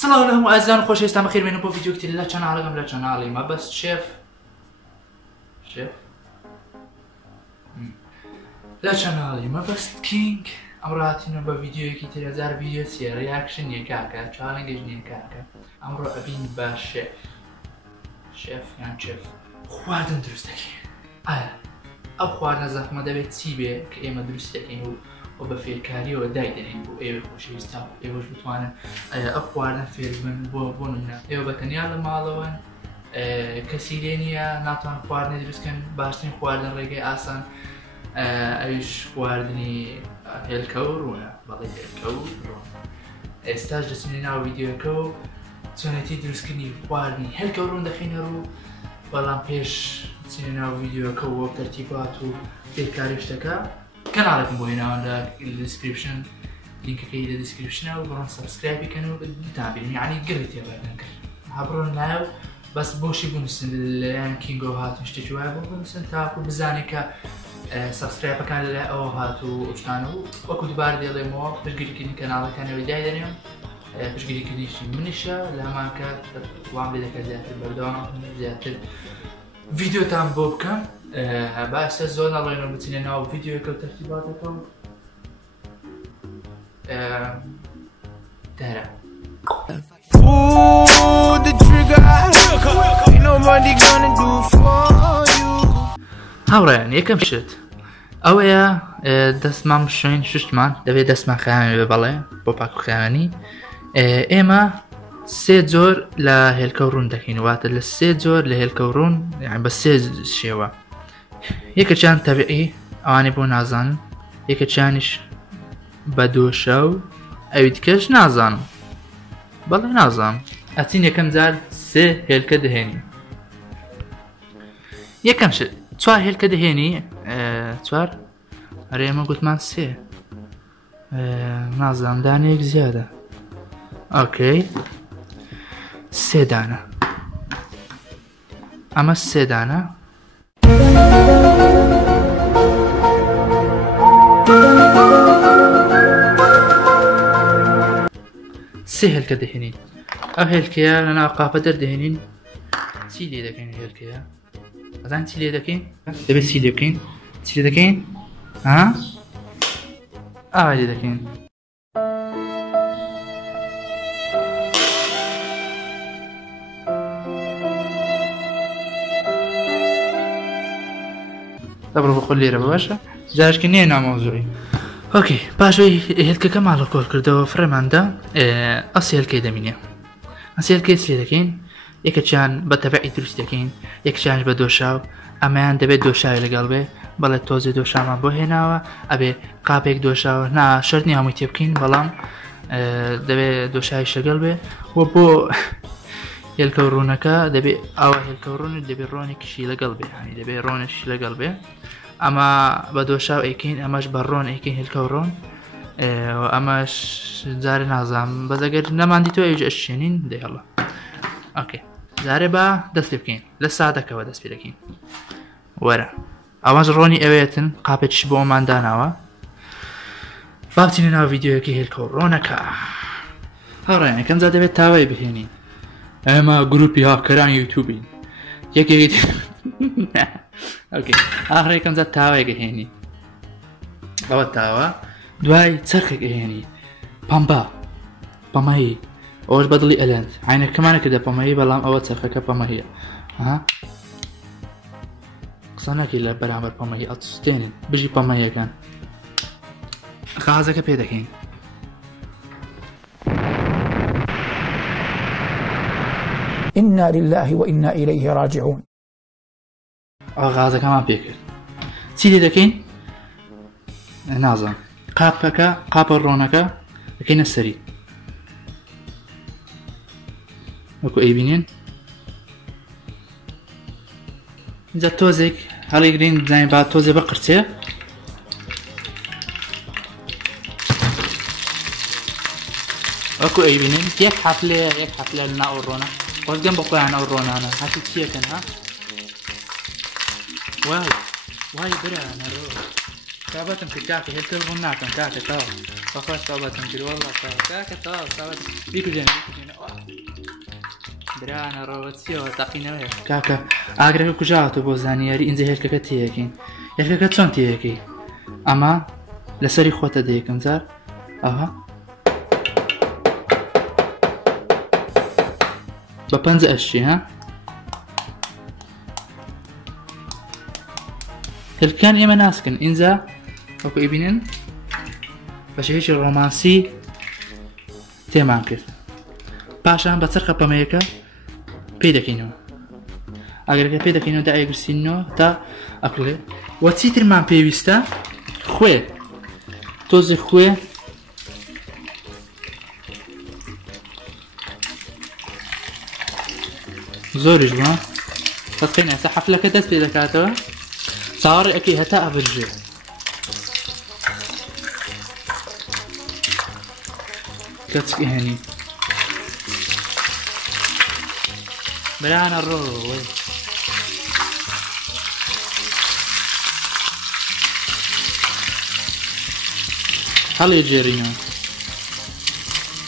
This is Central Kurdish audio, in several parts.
سلام لهم أعزائي خوش استمع خير من بو فيديو كتير لا قبل ما بس شيف لا شانالي ما بس كينج أمراتنا بفيديو كتير هزار فيديو سير رياكشن يكاكا تشالنج يكاكا أمر أبين باش شيف يعني شيف خواردن درستكي أو خواردن زخمة دبيت سيبه كأيما درستكي وبفيركاري ودايدنين بو ايوه خوشي يستاو ايوه بتوانا اخوارن فيلمن بوننا ايوه بتنيا لمالوان كسيلينيا ناتوان خواردن درسكن باشتين خواردن ريقي آسان ايش خواردني هيلكور ونا بالي هيلكور استاج جسمنا فيديو كو تونتي درسكني خواردني هيلكورون دخين رو بلان بيش سيننا فيديو كو وترتيبات وفيركاري اشتكا كنعرفكم بوهنا الديسكريبشن لينك كي الديسكريبشن وبرون سبسكرايب كانوا بالتعبير يعني قريت يا بعد هبرون ناو بس بوشي بنسن الرانكينغ هات مشتجوا بنسن تاكو بزانيكا سبسكرايب كان لا او هاتو اشتانو وكو دبار ديال مو باش قلت لك القناه كان بدايه اليوم باش قلت لك شي منشا لما كان وعمل لك زيادة البردون زيادة فيديو تام بوبكم بس الزون الله ينور بتسيننا فيديو كل ترتيباتكم تهرب هاورا يعني يكم شت او يا دست ما مشين ششتمان دبي دست ما خياني ببالي بوباكو خياني اما سي زور لهالكورون دكين وقت السي زور لهالكورون يعني بس سي شيوا يك كان تبعي اواني بو نازان يك كانش بدوشو ايدكش نازان بالله نازان اتين يكم زال سي هلك دهني يكم شت توار هلك دهني توار ريما قلت ما سي نازان دانيك زيادة اوكي سي دانا اما سي دانا سهل كدهنين او هلكيا انا قافة دهنين سيلي دكين هلكيا ازان سيلي دكين دبي سيلي دكين سيلي دكين ها هادي دكين طبعا بقول لي رباشا جاش كني انا موضوعي اوكي باشوي هلك كما على كل كردو فرماندا اصل كيدمينيا اصل كيس لكن يكشان بتبع ادرس لكن يكشان بدوشاو اما عند بدوشاو لقلبي بلا توزي دوشاو ما بو هنا ابي قابك دوشاو نا شرطني هم يتبكين بلام دبي دوشاي شقلبي وبو يلكورونكا دبي او يلكورون دبي رونك شي لقلبي يعني دبي رونك شي لقلبي اما بدوشاو ايكين اماش برون ايكين هالكورون واماش زاري نازم بزاقر نما عندي تو ايج اشينين دي الله اوكي زاري با دست بكين لسا دكا دست بكين ورا اماش روني اويتن قابتش بو مان داناوا فابتينا فيديو كي هالكورونكا هورا يعني كم زاد بيت تاوي بهينين اما جروبي ها كران يوتيوبين يكي اوكي اخر كم زاد تاوي هيني او تاوا دواي تسرخك هيني باماي اوش بدلي الانت عينك كمان كده باماي بلام او تسرخك باماي ها قصنا كده برامر باماي اتستين بيجي باماي كان غازك بيدكين إنا لله وإنا إليه راجعون غازة كمان بيكر سيدي دكين نازم قاب الرونكا لكين السري وكو ايبينين إذا توزيك هل يقرين زين بعد توزي بقرتي وكو ايبينين يك حفلة لنا أورونا وش جنب بقى أنا أورونا أنا هاتي تشيكن ها واي برا أنا رو كابتن كاكي هل تلبون ناكن كاكي تاو بەخۆش سابەتم کرد وەڵڵا کاکە تەواو سابەت بیکوژێنە برانە ڕۆوە چیەوە تەقینەوەیە کاکە ئاگرەکە کوژاوەتەوە بۆ زانیاری ئینجا هێلکەکە تێیەکەین هێلکەکە چۆن تێیەکەی ئەمە لەسەری خۆتە دەیەکەم جار ئەها بە 5 ئەشی ها هێلکەکان ئێمە ناسکن ئینجا وەکو ئیبینن بە شێوەیەکی ڕۆمانسی تێمان کرد پاشان بە چەرخە پەمەیەکە پێی دەکەینەوە ئەگەرەکە پێی دەکەینەوە دا ئەیگرسینەوە تا ئەکڵێ وە چیترمان پێویستە خوێ تۆزی خوێ زۆریش بووە دەستقینە ئێستا حەفلەکە دەست پێ دەکاتەوە چاوەڕێ ئەکەی هەتا ئەبرژێ کەچکی هێنی برانە ڕۆوەی هەڵێ جێڕینەوە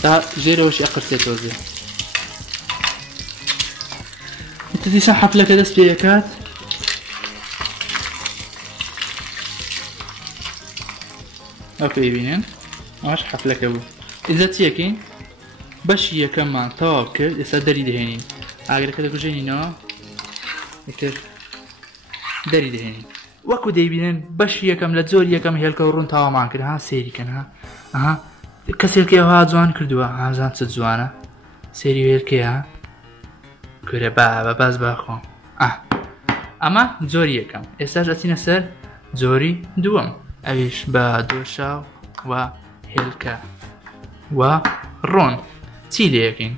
تا ژێرەوەشی ئەقرسێت تۆزێ دیسان حەفلەکە دەست پێ دەکات ئەوکە ببینن ئەوەش حەفلەکە بوو ئینجا چیەکەین بەشی یەکەممان تەواو کرد ئێستا دەری دەهێنین ئاگرەکە دەکوژێنینەوە ئیتر دەری دەهێنین وەکو دەیبینن بەشی یەکەم لە جۆری یەکەم هێلکە و ڕوون تاوامان کرد ها سێریکەن ها ئەها کەسێکی ئەوها جوان کردووە هازان چ جوانە سێری هێلکەیە گورە بە باز باخۆم ئەمە جۆری یەکەم ئێستاش ئەچینە سەر جۆری دووەم ئەویش بە دۆشاو و هێلکە و ڕۆن چی لێەکەین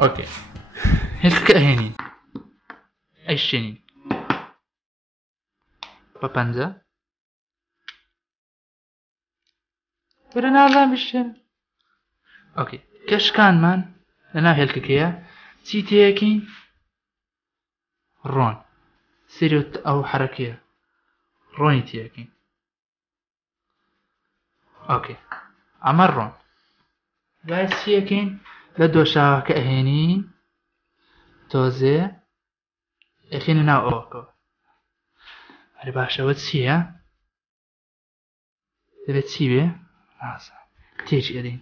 ئۆکێ هێلکەکە ئەهێنین ئەیشێنین بە 5 برە نازان بشێن ئۆکێ کەشکانمان لەناو هێلکەکەیە چی تێیەکەین ڕۆن سریوت ئەو حرەکەیە ڕۆنی تێیەکەین ئۆکێ ئەمە ڕۆن دوای چیەکەین لە دۆشاوەکە ئەهێنین تۆزێ ئەخێنە ناو ئەوەکەوە هەر باشەوە چییە دەبێت چی بێ تێچ ئەدەین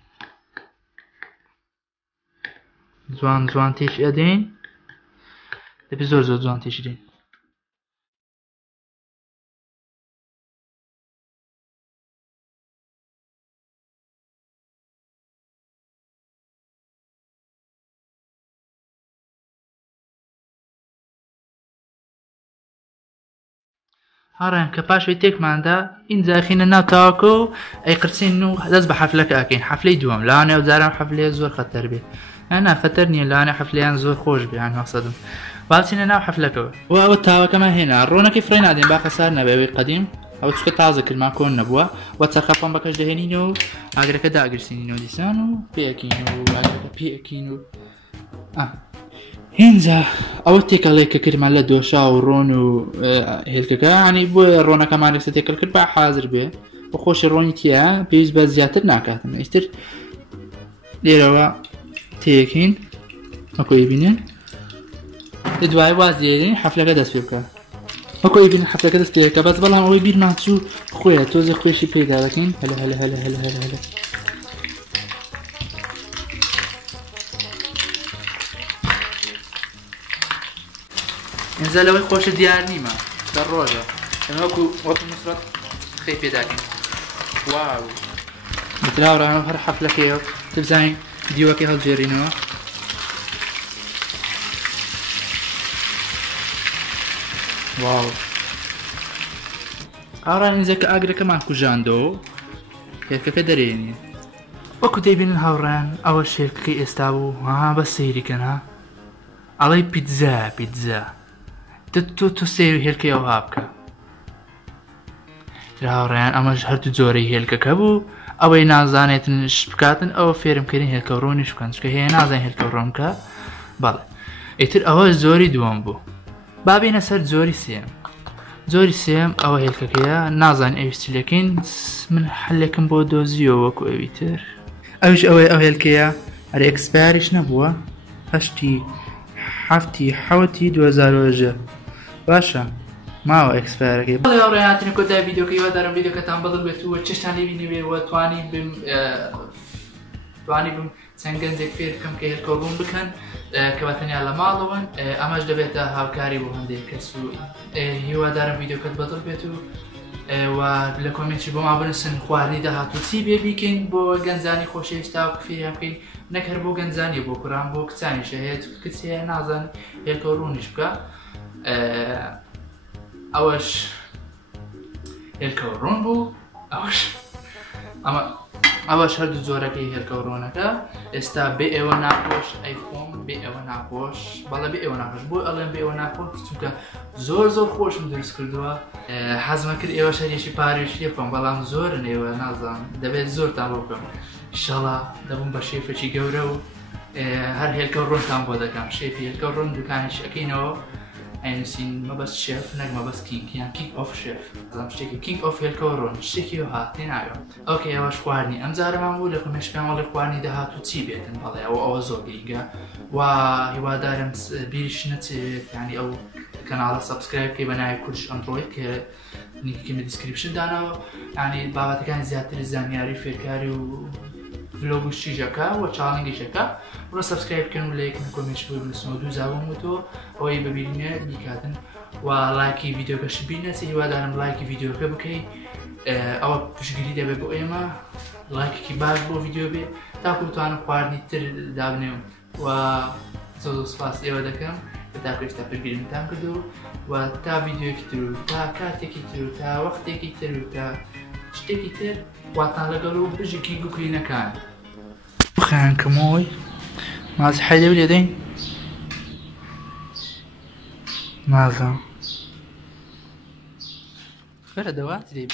جوان جوان تێچ ئەدەین دەبێت زۆر زۆر جوان تێچ دێن هەڕێن کە پاشوی تێکماندا ئینجا خینە ناو تاواکە و ئەی قرسین و دەست بە حەفلەکە ئەکەین حەفلەی دووەم لەوانێ و جاران حەفلەیە زۆر خەتەر بێت نا خەتەر نییە لەوانێ حەفلەیان زۆر خۆش بیان مەقسەدم باچینە ناو حەفلەکەەوە و ئەوە تاوەکەمان هێنا ڕۆنەکەی فرێ نادێن با خەسار نەبێەوەی قەدیم ئەوە چکە تازە کردمان کۆن نەبووە و چەرخەپەم بەکەش دەهێنینەوە و ئاگرەکە داگرسینەوە دیسان و پێەکەین و ئاگرەکە پێەکەین و هینجا ئەوە تێکەڵێک کە کردمان لە دۆشا و ڕۆن و هێلکەکە ینی بۆیە ڕۆنەکەمان لەسە تێکەڵ کرد با حازر بێ بە خۆشی ڕۆنی تیە پێویست بە زیاتر ناکاتم ئیتر لێرەوە تێکین ئەکۆی بینن دوای واز دێنین حەفلەکە دەست پێ بکە ئەکۆی بینن حەفلەکە دەست پێکە بەس بەڵام ئەوەی بیرمان چوو خۆیە تۆزە خوێشی پێدا دەکەین هەلە هەلە هەلە هەلە هەلە هەلە ئینجا لەوەی خۆشە دیار نیمە لە ڕۆژە وەکو نوسرەت خەی پێداکەین واو بتراوڕانەوە هەر حەفلەکەیە تبزانین دیوەکەی هەڵجێڕینەوە واو ئاڕان ئینجا کە ئاگرەکەمان کوژاندەوە هێلکەکە دەرێنین وەکو دەیبینن هاوڕێن ئەوە شێرکەکەی ئێستا بوو ها بە سەیریکەنا ئەڵەی پیتزا پیتزا تۆ سێوی هێلکەی ئەوها بکە هاوڕێیان ئەمەش هەردوو جۆرەی هێلکەکە بوو ئەوەی نازانێتنش بکاتن ئەوە فێرمکردین هێلکە ڕۆنیش بکەن چکە هەیە نازان هێلکە ڕۆنکە بەڵێ ئیتر ئەوە زۆری دووەم بوو با بێنە سەر جۆری سێم زۆری سێم ئەوە هێلکەکەیە نازان ئەویستی لەکەین من حلێکم بۆ دۆزیەوە وەکو ئەوی تر ئەوش ئەوەی ئەو هێلکەیە هەر ئەکسپایریش نەبووە هەشتی هەفتی حەوتی 2010 باشە ماوە ئەکسپایرەکەی بەڵێ ڕێهاتنی کۆتای ڤیدیۆکەی وادارم ڤیدیۆکەتان بەدڵ بێت و چێشتان لێ بینیوێ توانی بم چەند گەنجێک فێر بکەم کە هێلکەڕوون بکەن کەوا تەنیا لە ماڵەوەن ئەمەش دەبێتە هاوکاری بۆ هەندێک کەس و هیوادارم ڤیدیۆکەت بەدڵ بێت و لە کۆمنتی بۆ ما بنووسن خواردنی داهاتوو چی بێ بیکەین بۆ گەنجانی خۆشەویستا و فێریان بکەین نەک هەر بۆ گەنجانی بۆ کوڕان بۆ کچانیشە هەیە کچ هەیە نازان هێلکەڕوونیش بکە ئەوەش هێلکەڕوون بوو ئەوەش هەردوو جۆرەکەی هێلکەڕوونەکە ئێستا بێ ئێوە ناخۆش ئەیفۆن بێ ئێوە ناخۆش بەڵێ بێ ئێوە ناخۆش بۆ ئەڵێن بێ ئێوە ناخۆش چونکە زۆر خۆشم دروست کردووە حەزمە کرد ئێوە شەریشی پارێش لێ بکەم بەڵام زۆرن ئێوە نازان دەبێت زۆرتان بۆ بکەم ئینشەڵا دەبووم بە شێفێکی گەورە و هەر هێلکەڕوونتان بۆ دەکەم شێفی هێلکەڕوون دوکانیش ئەکەینەوە ئەینوسین مەبەست شێف نەک مەبەست کینگ یان کینگ ئۆف شێف زانام شتێکی کینگ ئۆف هێلکەڕوون شتێکی و هاتنی ناوێ ئۆکێ ئەوەش خواردنی ئەم جارەمان بوو لە کۆمێش پێیان وەڵێ خواردنی داهاتوو چی بێتن بەڵێ ئەوە زۆر گرینگە و هیوادارم بیریش نەچێت یعنی ئەو کەناڵە سەبسکرایب بکەی بە ناوی کورش ئەندڕۆید کە لینکەکەی دیسکریپشن داناوە یعنی بابەتەکانی زیاتر زانیاری فێرکاری و vlog شیژەکە و چاڵنگیشەکە بڕۆ سەبسکرایب بکەن و لە یەکم کۆمنتش بۆ بنووسنەوە دوو زاوم وتۆ ئەوەی ببینێ بیکاتن و لایکی ڤیدیۆکەش بینەچی هیوادارم لایکی ڤیدیۆکە بکەیت ئەوە پشتگیری دەبێت بۆ ئێمە لایکێکی باش بۆ ڤیدیۆ بێ تاکو بتوانم خواردنی تر دابنێم و زۆر سوپاس ئێوە دەکەم کە تاکو ئێستا پشتگیریتان کردو و تا ڤیدیۆکی تر و تا کاتێکی تر و تا وەختێکی تر و تا شتێکی تر واتان لەگەڵ و بژێکی گوکرینەکان بخیان کەمەوەی مازی حەیدە لێ دەین نازانم خێرە دەوات لێ